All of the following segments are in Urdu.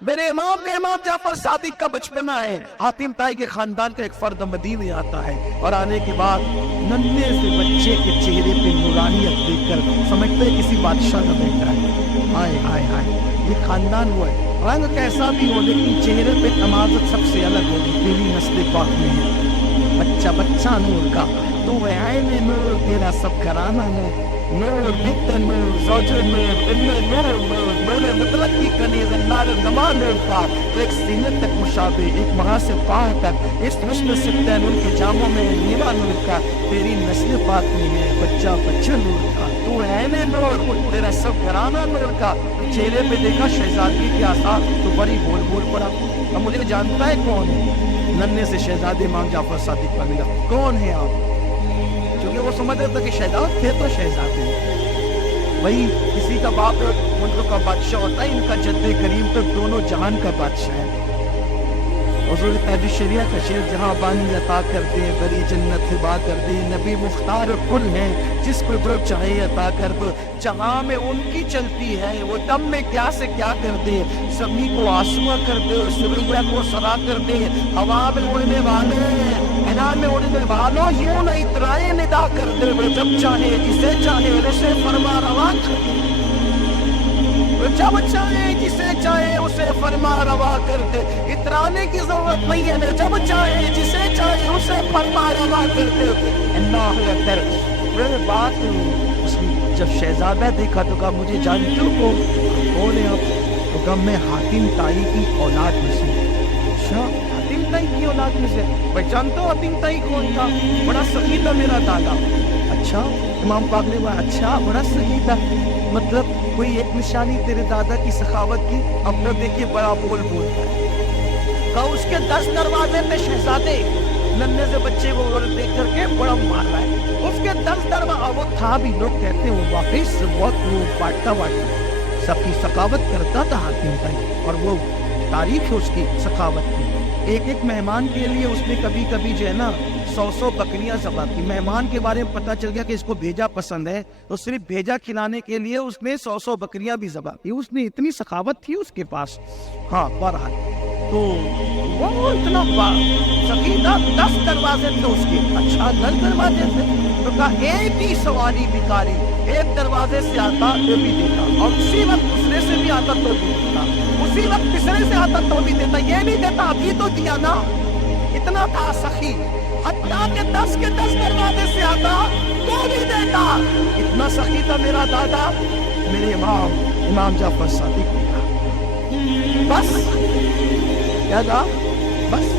میرے امام نے امام جعفر صادق کا بچپنا ہے. حاتم طائی کے خاندان کا ایک فرد مدینے آتا ہے اور آنے کے بعد ننھے سے بچے کے چہرے پہ نورانیت دیکھ کر سمجھتے ہیں کسی بادشاہ کا بیٹا ہے. ہائے ہائے ہائے، یہ خاندان ہوا ہے. رنگ کیسا بھی ہو لیکن چہرے پہ تمازت سب سے الگ ہوگی. تیری نسل پاک میں ہے. بچہ بچہ نور کا، تو ہے عین نور، تیرا سب گھرانہ نور. نور بت نور زوج نور ابن نور نور نور مطلق کی کنیز نار نما نور کا. ایک سینے تک مشابہ، ایک وہاں سے پاہ تک، اس حسن سبتین ان کے جاموں میں نیوا نور کا. تیری نسل پاک میں ہے بچہ بچہ نور کا، تو ہے عین نور، تیرا سب گھرانہ نور کا. چہرے پہ دیکھا شہزادگی کے آثار تو بڑی بول بول پڑا. اب مجھے جانتا ہے کون ہے؟ ننھے سے شہزادے امام جعفر صادق کا ملا. کون ہے آپ؟ کیونکہ وہ سمجھ رہا تھا کہ شہزاد تھے تو شہزادے. وہی کسی کا باپ ملک کا بادشاہ ہوتا ہے، ان کا جد کریم تو دونوں جہان کا بادشاہ ہے. حضور تاج الشریعہ کا شعر، جہاں بانی عطا کر دے بری جنت ہبا کر دے، نبی مختار کل ہیں جس کو جو چاہے عطا کر دو. جہاں میں ان کی چلتی ہے وہ دم میں کیا سے کیا کر دے. زمین کو آسماں کر دے، سورج کو سرا کر دے. ہوا میں اڑنے والے، انان میں اڑنے والوں، یوں نہ اترائے ندا کر دے. وہ جب چاہے جسے چاہے اسے فرما روا کر دے. جب چاہے جسے چاہے اسے فرما روا کر دے. اترانے کی ضرورت نہیں ہے، جب چاہے جسے چاہے اسے فرما روا کر دے. اللہ اکبر. میں بات جب شہزادہ دیکھا تو کہا مجھے جانتے ہو کون ہے آپ؟ تو کہا میں حاتم طائی کی اولاد میں سے. اچھا حاتم طائی کی اولاد میں سے؟ پہچانتا ہو حاتم طائی کون تھا؟ بڑا سخی تھا میرا دادا. اچھا امام پاک نے کہا اچھا بڑا سخی تھا، مطلب کوئی ایک نشانی تیرے دادا کی سخاوت کی؟ اپنا دیکھیے بڑا بول بولتا ہے. کہا اس کے 10 دروازے پہ شہزادے ننھے سے بچے کو دیکھ کر کے بڑا مار رہا ہے. اس کے 10 دروازے وہ تھا بھی، لوگ کہتے ہیں وہ واقعی سے بہت وہ بانٹتا سب کی سخاوت کرتا تھا حاتم طائی، اور وہ تعریف ہے اس کی سخاوت کی. ایک ایک مہمان کے لیے اس نے کبھی کبھی جو ہے نا 100 بکریاں ذبح کی. مہمان کے بارے میں پتہ چل گیا کہ اس کو بھیجا پسند ہے تو صرف بھیجا کھلانے کے لیے اس نے 100 بکریاں بھی ذبح کی. اس نے اتنی سخاوت تھی اس کے پاس. ہاں بہرحال تو وہ اتنا سخی تھا. 10 دروازے تھے اس کے. اچھا 10 دروازے تھے تو کہا ایک ہی سواری بھکاری ایک دروازے سے آتا تو بھی دیتا، اور اسی وقت دوسرے سے بھی آتا تو بھی دیتا، اسی وقت تیسرے سے آتا تو بھی دیتا. یہ نہیں دیتا ابھی تو دیا نا. اتنا تھا سخی، حتیٰ کہ 10 کے 10 دروازے سے آتا تو بھی دیتا. اتنا سخی تھا میرا دادا. میرے امام جعفر صادق نے کہا بس کیا تھا بس.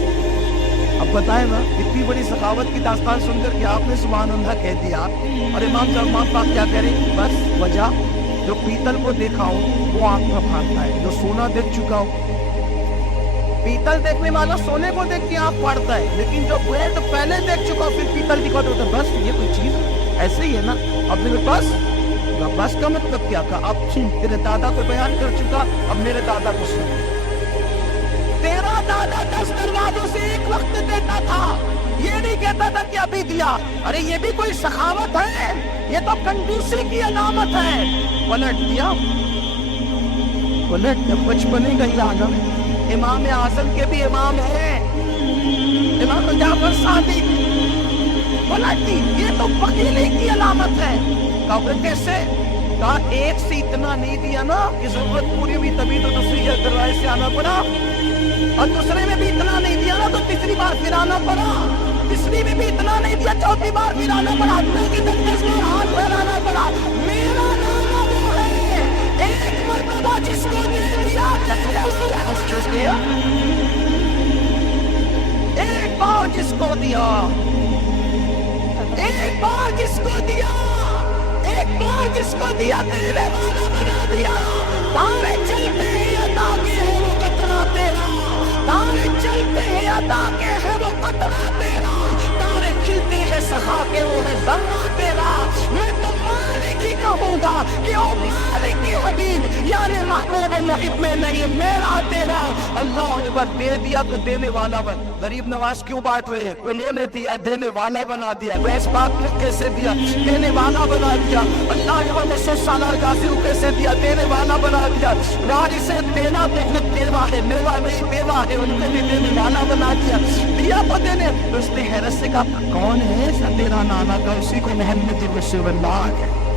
اب بتائیں نا اتنی بڑی سخاوت کی داستان سن کر کہ آپ نے سبحان اللہ کہہ دیا، اور امام پاک کیا کریں؟ بس وجہ جو پیتل کو دیکھا ہو وہ آنکھ میں پھاڑتا ہے، جو سونا دیکھ چکا ہو. پیتل دیکھنے والا سونے کو دیکھ کے آنکھ پھاڑتا ہے، لیکن جو تو پہلے دیکھ چکا ہو پھر پیتل دکھا تو بس یہ کوئی چیز ایسے ہی ہے نا. اب میرے پاس بس کا مطلب کیا تھا؟ اب تیرے دادا کو بیان کر چکا، اب میرے دادا کو سن. تیرا دادا 10 دروازوں سے ایک وقت دیتا تھا، یہ نہیں کہتا تھا کہ ابھی دیا. ارے یہ بھی کوئی سخاوت ہے؟ یہ تو کنجوسی کی علامت ہے. پلٹ دیا، پلٹ بچپنے کا ہی آنا. امام اعظم کے بھی امام ہیں، امام جعفر صادق. پلٹ دی، یہ تو فقیری کی علامت ہے. کہا کیسے؟ کہا ایک سے اتنا نہیں دیا نا کہ ضرورت پوری ہوئی تبھی تو دوسری دروازے سے آنا پڑا، اور دوسرے میں بھی اتنا نہیں دیا نا تو تیسری بار پھر آنا پڑا، تیسری میں بھی اتنا نہیں دیا چوتھی بار پھر آنا پڑا، ہاتھ پھیلانا پڑا. میرا نام وہ ہے ایک مرتبہ جس کو دیا، ایک بار جس کو دیا، ایک بار جس کو دیا، ایک بار جس کو دیا تیرے والا بنا دیا. تارے چلتے ہیں عطا کے ہے وہ قطرہ تیرا، تارے چلتے ہیں عطا کے ہے وہ قطرہ تیرا، تارے کھلتے ہیں سخا کے وہ ہے ذرہ تیرا. میں تو مالک ہی کہوں گا کہ او مالک کی حبیب یعنی محبوب محب میں نہیں میرا تیرا. اللہ اکبر، دے دیا تو دینے والا بن. غریب نواز کیوں بانٹ رہے ہیں؟ انہوں نے دیا، دینے والا بنا دیا. اس بات نے کیسے دیا؟ دینے والا بنا دیا. اللہ اکبر، 100 سالہ غازی کو کیسے دیا؟ دینے والا بنا دیا. راج سے دینا تو خود دیوا ہے، میوا نہیں بیوا ہے، ان کو بھی دینے والا بنا دیا. دیا تو دینے. اس نے حیرت سے کہا کون ہے ایسا تیرا نانا؟ کا اسی کو محمد رسول اللہ ہے.